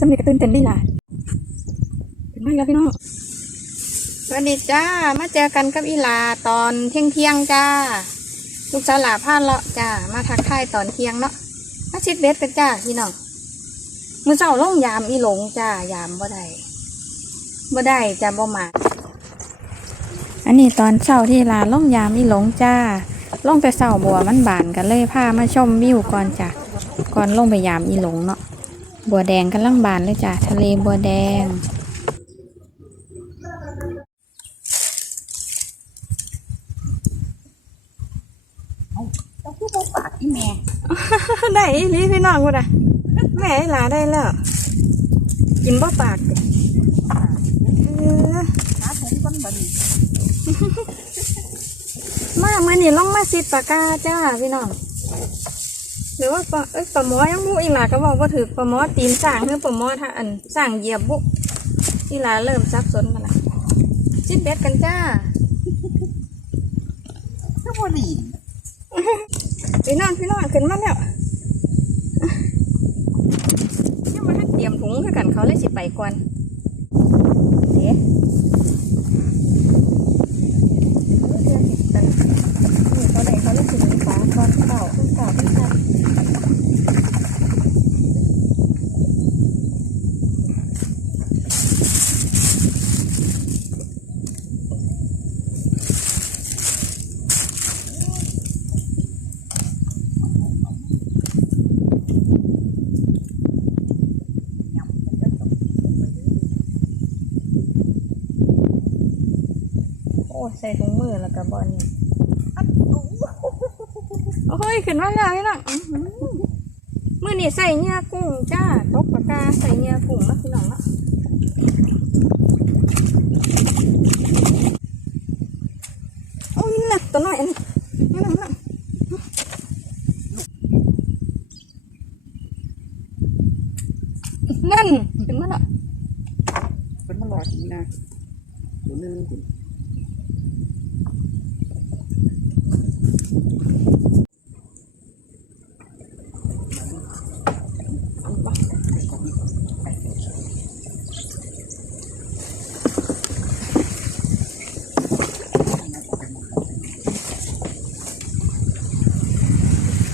สำเร็จตื่นเต้นได้หลายเป็นไงแล้วพี่น้องสวัสดีจ้า มาเจอกันกับอีหลาตอนเที่ยงเที่ยงๆจ้า ลูกสาวหลาพาเลาะจ้า มาทักทายตอนเที่ยงเนาะมาชิดเบ็ดกันจ้าพี่น้องมือเจ้าล่องยามอีหลงจ้ายามบ่ได้บ่ได้จ้าบ่มา อันนี้ตอนเช้าที่ลานล่องยามอีหลงจ้าล่องแต่เช้าบัวมันบานกันเลยพามาชมวิวก่อนจ้ะก่อนลงไปยามอีหลงเนาะ บัวแดงกันลังบานเลยจ้ะทะเลบัวแดง ต้องพูดปากอีแม่ ได้อีหลีพี่น้องกูนะแม่อีหลาได้แล้ว กินบ่ปากเด้เออหาผมก้นบันมาเมื่อนี่ล่องมาสิปากกาจ้าพี่น้อง หรือว่าปลาเอ้ยปลาหมอยังบุอีหลาก็บอกว่าถือปลาหมอตีนสั่งคือปลาหมอถ้าอันสั่งเหยียบบุอีหลาเริ่มซับสนมาละชิดเบ็ดกันจ้าก็บ่ดีพี่น้องพี่น้องขึ้นมาแล้วยังมาทันเตรียมถุงคือกันเขาเลยสิไปก่อนเดี๋ยวเดี๋ยวสิไปนี่เขาได้เขาเลยสิมีฟ้าก่อนเปล่าเพิ่งเปล่าเพิ่งทำโอ้ใส่ถุงมือแล้วก็บอลนี่โอ้ยขึ้นมาแล้วพี่น้องมือนี่ใส่เนื้อกุ้งจ้าตกปากกาใส่เนื้อกุ้งนะพี่น้องนะโอ้ยหนักตัวหน่อยอันนี้นะนี่นะนั่นขึ้นมาแล้ว เป็นมาหลอดอีนะตัวนึงคุณ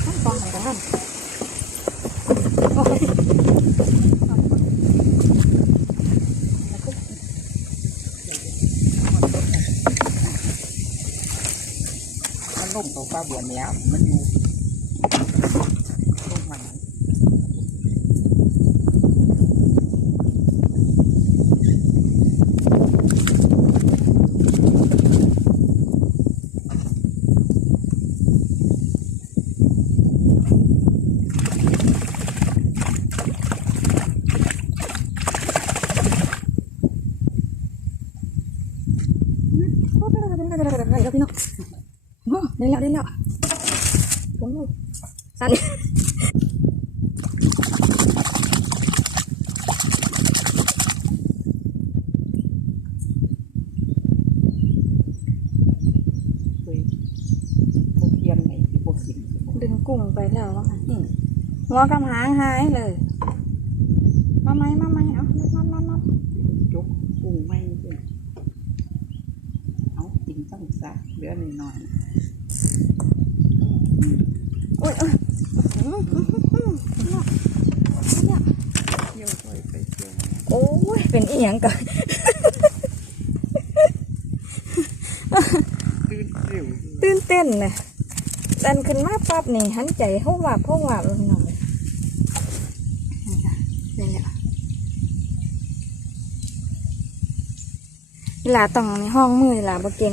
ขั้นตอนไหนกันนั่นโอ้ย มันล่มตัวปลาบัวแล้วมันอยู่ล่มมัน ได้แล้วพี่น้องโอ้ได้แล้วได้แล้วโอ้ย สั่นเคยโบเทียนไหนโบสินดึงกุ้งไปแล้วว่างั้นอืมหัวกำหางหายเลย มาไหมมาไหมเอามามามายกกุ้งไม่ด้วยเอากินตั้งซะเหลือหน่อยโอ้ยเอ้ยอื้อหือหือหือ เนี่ยๆเที่ยวไปไปเที่ยวมาโอ้ยเป็นอีหยังกันตื่นเร็วตื่นเต้นนะดันขึ้นมาปั๊บนี่หันใจห้องวับห้องวับเลยพี่น้องเลยนี่ค่ะนี่แหละเวลาต้องในห้องมือเวลาบ่เก่ง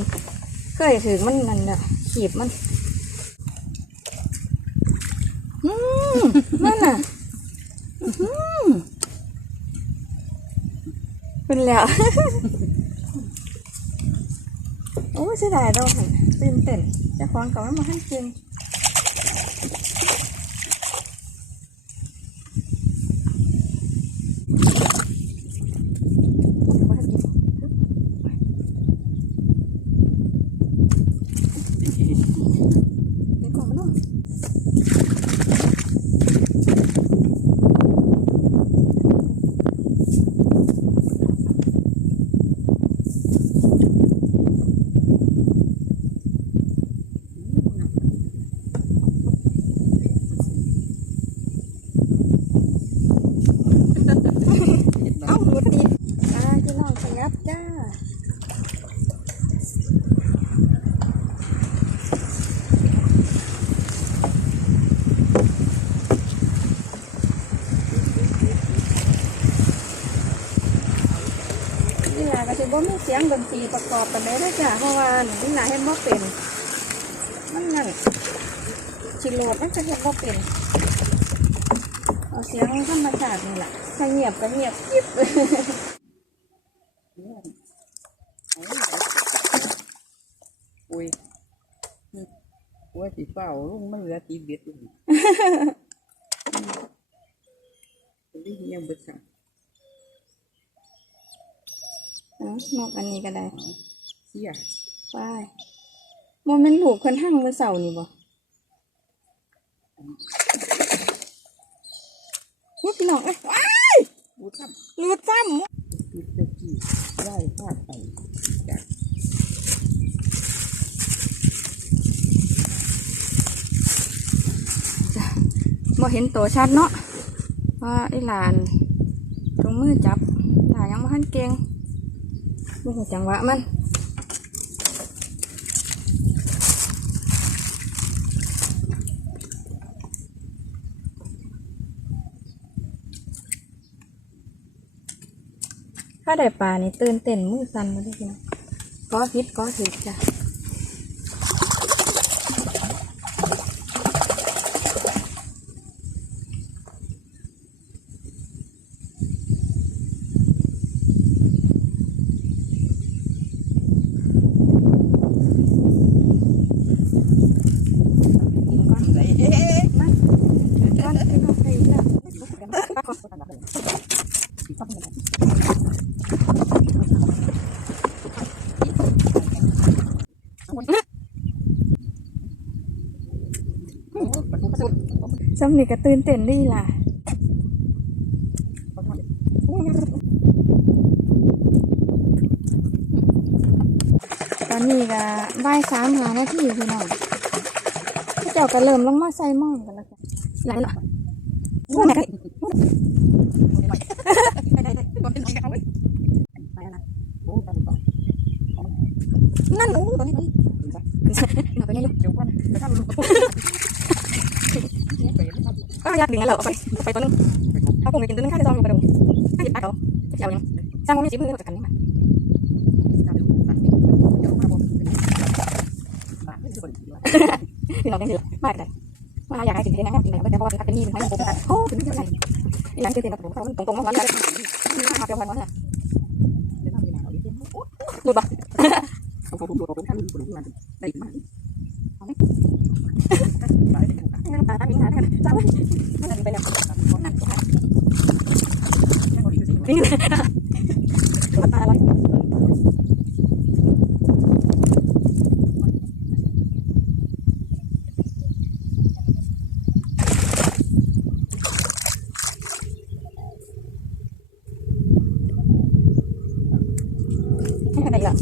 เคยถือมันนั่นน่ะขีบมัน อืมนั่นน่ะอื้อหือเป็น แล้วโอ้ยเสียดายเราเห็นตื่นเต้นจะคว้างกับมันมาให้กินบ่ให้กินเดี๋ยวก่อนมาเนาะ สิ บ่มีเสียงดนตรีประกอบกันได้เลยจ้ะเพราะว่านี่นาเห็นบ่เป็นมันนั่นชิโลดมันจะเห็นบ่เป็นเอาเสียงธรรมชาตินี่แหละถ้าเงียบก็เงียบยิบอุ้ยว่าสิเฝ้าลุงมันเหลือตีเบ็ดอยู่นี่รีบยัง เบิดสั่งเอานอกอันนี้ก็ได้เสียไปโมเมนต์ลูกคนหั่งมือเสานี่บ่วุ้พี่น้องเอ้ยว้ายบูทับรูดซ้ติดตะกี้ได้พลาดไปจากำจ้ะบ่เห็นตัวชัดเนาะว่าไอ้หลานตรงมือจับหลานยังบ่ทันเก่ง บ่ฮู้จังหวะมันถ้าได้ปลานี่ตื่นเต้นมือสั่นมาได้ทีก็พิษก็ถือจ้ะกินก่อน ไหนเอ๊ะ มาก่อนกินก่อนไปอีกแล้ว สำนีก็ตื่นเต้นดีล่ะตอนนี้ก็บ่ายสามหานาทีพี่น้องพระเจ้าก็เริ่มลงมาใส่หม้อกันแล้วจ้ะหลายหรอพูดไหนนั่นหนูตัวนี้ตัวนี้หนูไปเนี่ยลูกเดี๋ยวก่อนจะทำลูก ก็อยากดึงแล้วเอาไปไปตัวนึงเอาคงไปกินตัวนึงข้าวจะจองอยู่กระดุมถ้าหยิบปากเขาจะเอายังสร้างความมีจีบมือเขาจะกันนี่มาเดี๋ยวมาบอกบาทไม่ใช่คนดีวะพี่น้องยังสิมากเลยมาอยากให้ถึงที่นั่งกินแบบเพราะว่าเป็นนี่เป็นไม่ผมกันโอ้ถึงที่ไหนอีหลังตื่นเต้นกับผมเขาตรงตรงๆร้อนๆเลยมาเปรี้ยวร้อนๆเลยเดี๋ยวทำยังไงเอาดิหลุดปะเขาเขาดูเขาท่านดูคนที่มันได้มาก ไม่ต้องตาตามีงานกันจ้าไม่ได้ไปแล้วนี่ตาอะไรให้ขนาดนี้ละ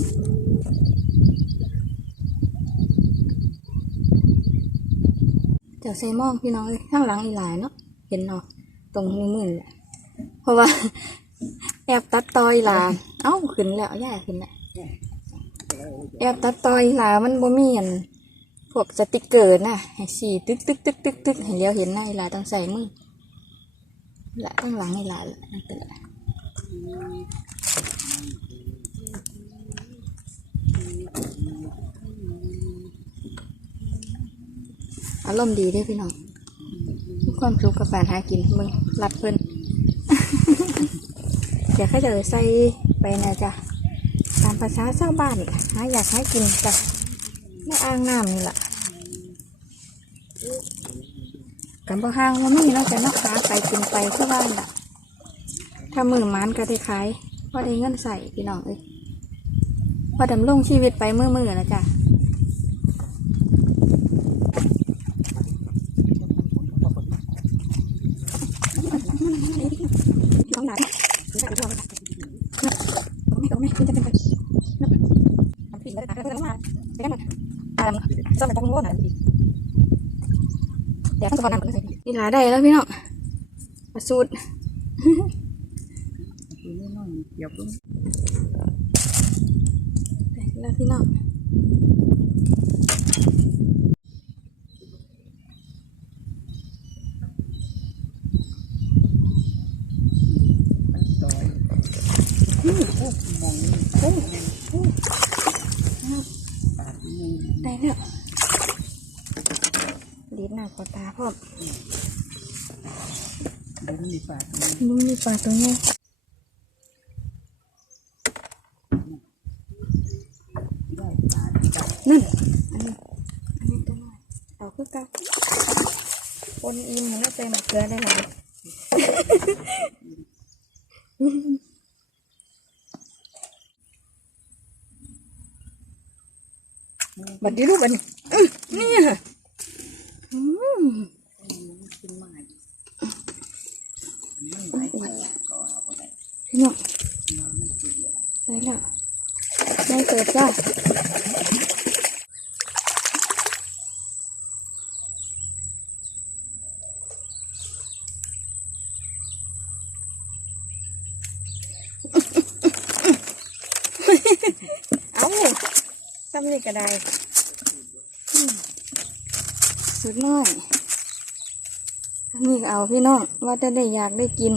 เดี๋ยว ใส่หม้อพี่น้องเลยข้างหลังอีหลายเนาะเห็นเนาะตรงนิ้วมือแหละเพราะว่า แอบตัดตอยหลาเอ้าขึ้นแล้วย่าขึ้นแล้วแอบตัดตอยหลามันบ่มีอันพวกสติกเกอร์น่ะให้สีตึกตึกตึกตึกตึกให้เลี้ยวเห็นหน้าอีหลาต้องใส่มือละข้างหลังอีหลาละนั่นเป็นละ อารมณ์ดีด้วยพี่น้องมีความสุขกับการหากินมึงรัดเพิ่นเดี๋ยวเขาจะใส่ไปนะจ๊ะตามภาษาชาวบ้านนี่หาอยากให้กินจ้ะในอ่างน้ำนี่แหละกันบ่ห้างว่ามีนอกจากนักค้าไปกินไปเพื่บ้านล่ะ ถ้ามือมันก็ได้ขายพอได้เงินใส่พี่น้องเอ้ยพอดำรงชีวิตไปมือมือแล้วจ้ะท้องหนักไม่ได้ท้องไม่ก็ไม่จะเป็นไปทำผิดแล้วแต่เพื่อนมาไปกันหมดอ่าซ่อมแต่ต้องรู้นะเดี๋ยวต้อง สอนนำกันใส่นี่หลาได้แล้วพี่น้องมาสูตรคือไม่น้อยเกี่ยวกับได้แล้วพี่น้องมันซอยนี่น้องนี่โอ้โอ้ปากนี่ได้แล้ว ดีดหน้าขอตาพ่อมเดี๋ยวนี่ปากนี่มึงมีปลาตัวนี้ได้ปากได้นั่น อันนี้ อันนี้ตัวน้อยเอาคือเก่าคนอิ่มมันได้ใส่มะเขือได้หลายบัดนี้รูปบัดนี้อื้อนี่ค่ะอืม ขึ้นมามันไหลพันละก็เอาไปได้ พี่น้อง มันติดเลย ได้แล้วได้เกิดจ้าเอาทำนี่ ก็ได้อืมสุดน้อยทำนี่ก็เอาพี่น้องว่าจะได้อยากได้กิน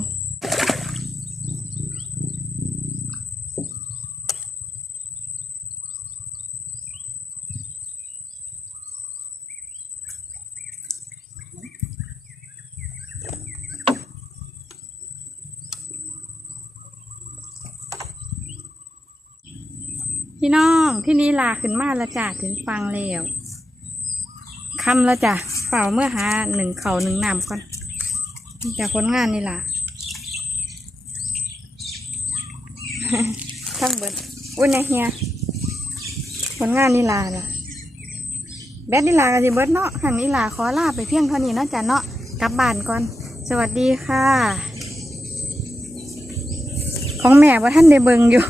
พี่น้อง ที่นี่ลาขึ้นมาล้วจ้ะถึงฟังแล้วคำล้วจ้ะเปล่าเมื่อหาหนึ่งเข่าหนึ่งนำก่อนจากผลงานนี่ล่ะทั้งเบิดอุ้ยนายเฮียผลงานนี่ลาล่ะแบดนี่ลากันสิเบิดเนาะขันนี่ลาขอลาไปเพียงเท่านี้นาะจ้ะเนาะกลับบ้านก่อน สวัสดีค่ะ ของแม่ว่าท่านได้เบิงอยู่